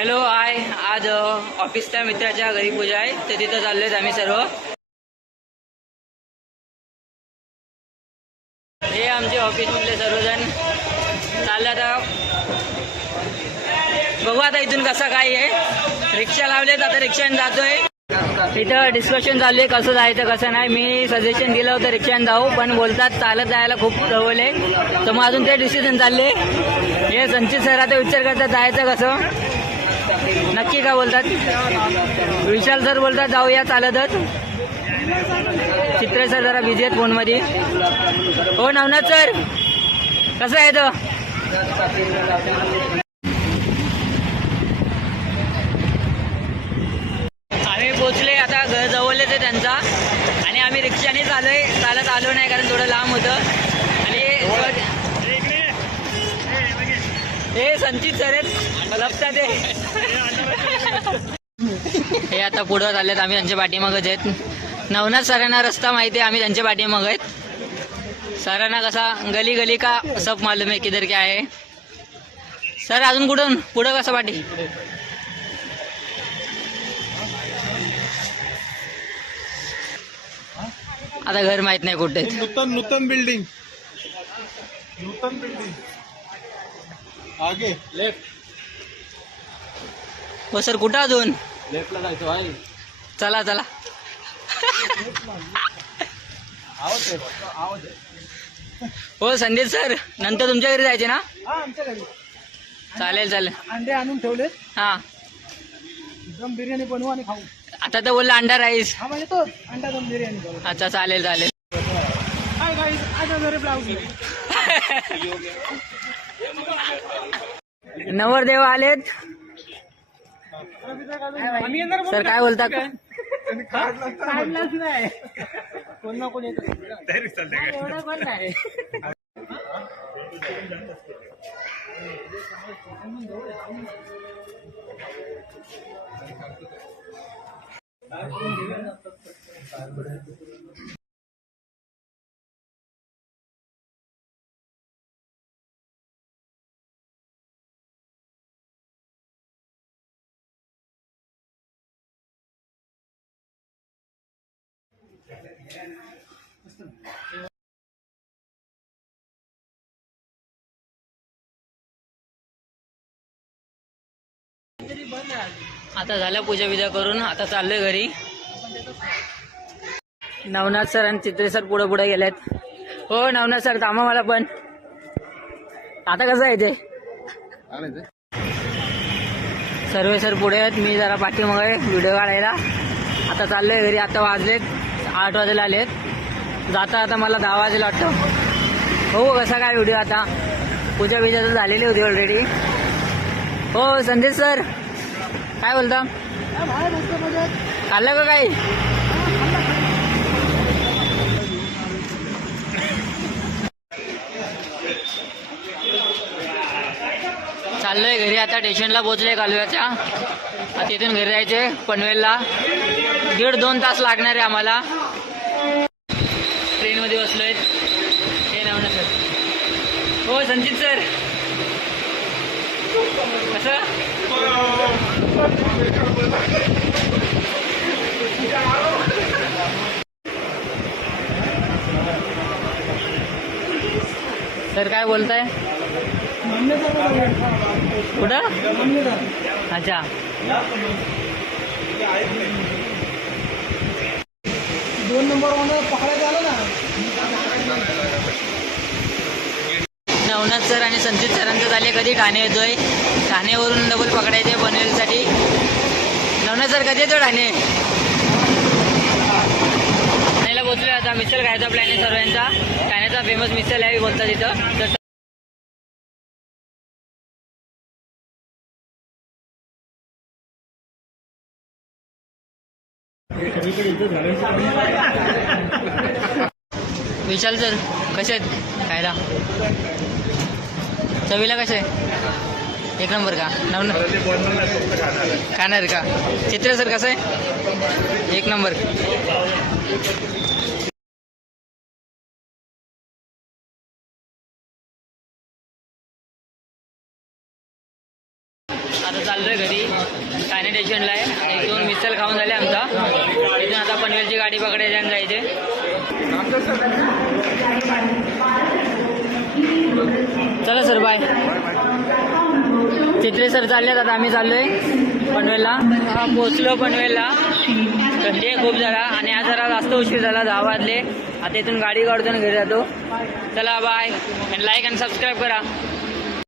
Hello I आज ऑफिसच्या मित्राच्या घरी पूजा आहे. तर तिथं चाललोय आम्ही सर्व. हे आमचे ऑफिसमधले सर्वजण. चालले आता. बघू आता इथून कसं काय आहे. रिक्षा लावलेत आता रिक्षाने जातोय. इथं डिस्कशन चालू आहे कसं जायचं कसं नाही. मी सजेशन दिलं होतं रिक्षाने जाऊ पण बोलतात चालत जायला खूप जवळ आहे. तर मग अजून ते डिसिजन चालले. हे संचित सर आता विचार करतात जायचं कसं? नक्की का बोलतात? विशाल सर बोलतात जाऊया चालतच. चित्रे सर जरा बिझी आहेत फोनमध्ये. हो नवनाथ सर. कसं आहे तो? आम्ही पोचले आता घर जवळलेच आहे त्यांचा. आणि आम्ही रिक्षाने आलोय चालत आलो नाही कारण थोडं लांब होतं. आणि हे संचित सर आहेत. लक्षात हे आता पुढं चाललेत आम्ही त्यांच्या पाठीमागच आहेत. नवनाथ सरांना रस्ता माहिती आहे आम्ही त्यांच्या पाठीमाग आहेत. सरांना कसा गली गली का सब मालूम आहे किधर काय आहे सर अजून कुठून? पुढं कसं पाठी? आता घर माहीत नाही कुठे आहेत. नूतन नूतन बिल्डिंग नूतन बिल्डिंग आगे लेफ्ट हो सर कुठं अजून? लेफ्टला जायचं आहे. चला चला. आवाज आहे आवाज हो संदीप सर नंतर तुमच्या घरी जायचे ना? हा आमच्या घरी. चालेल चालेल. अंडे आणून ठेवले. हा. दम बिर्याणी बनवू आणि खाऊ. आता तर बोलला अंडा राईस. हा म्हणजे तोच अंडा दम बिर्याणी बनवू अच्छा चालेल चालेल. हाय गाईस आज ब्लाउज नवरदेव आलेत. सर काय बोलता? का कोण ना कोण आता झाल्या पूजा बिजा करून आता चाललोय घरी. नवनाथ सर आणि चित्रे सर पुढे पुढे गेलेत. हो नवनाथ सर थांबा मला पण. आता कसं आहे ते? सर्वे सर पुढे आहेत मी जरा पाठीमागे व्हिडिओ काढायला. आता चाललोय घरी आता वाजलेत. आठ वाजेला आहेत जाता आता मला दहा वाजेला वाटतं. हो कसा काय व्हिडिओ आता? पूजा बिजा तर झालेली होती ऑलरेडी हो संदेश सर काय बोलता? खाल्लं का काही? चाललोय घरी आता स्टेशनला पोहोचलोय कालव्याच्या. आता तिथून घरी जायचे पनवेलला. दीड दोन तास लागणार आहे आम्हाला. ट्रेनमध्ये बसलोय. हे नाव सर. हो संचित सर. कसं सर काय बोलताय? कुठं? अच्छा. दोन नंबरमध्ये पकडायचं आलं ना. नवनाथ सर आणि संचित सरांचं झाले कधी ठाणे येतोय? ठाणेवरून डबल पकडायचे पनवेलसाठी नवनाथ सर कधी येतो ठाणे? ठाण्याला पोचलो आता. मिसल खायचा प्लॅन आहे सर्वांचा. ठाण्याचा फेमस मिसल आहे बोलतात तिथं विशाल सर कसे आहेत? खायला? चवीला कसे? आहे एक नंबर का? नव खाणार का? चित्र सर कसं आहे? एक नंबर. आता चाललोय घरी. ठाणे स्टेशनला आहे. दोन मिसल खाऊन झाले आमचा. इथून गाडी पकडायची आणि जायचे. चला सर बाय चित्रे सर चाललेत आता आम्ही चाललोय पनवेलला. हा पोचलो पनवेलला. थंडी आहे खूप झाला आणि आज जरा जास्त उशीर झाला दहा वाजले आता इथून गाडी काढतो आणि घरी जातो. चला बाय लाईक आणि सबस्क्राईब करा.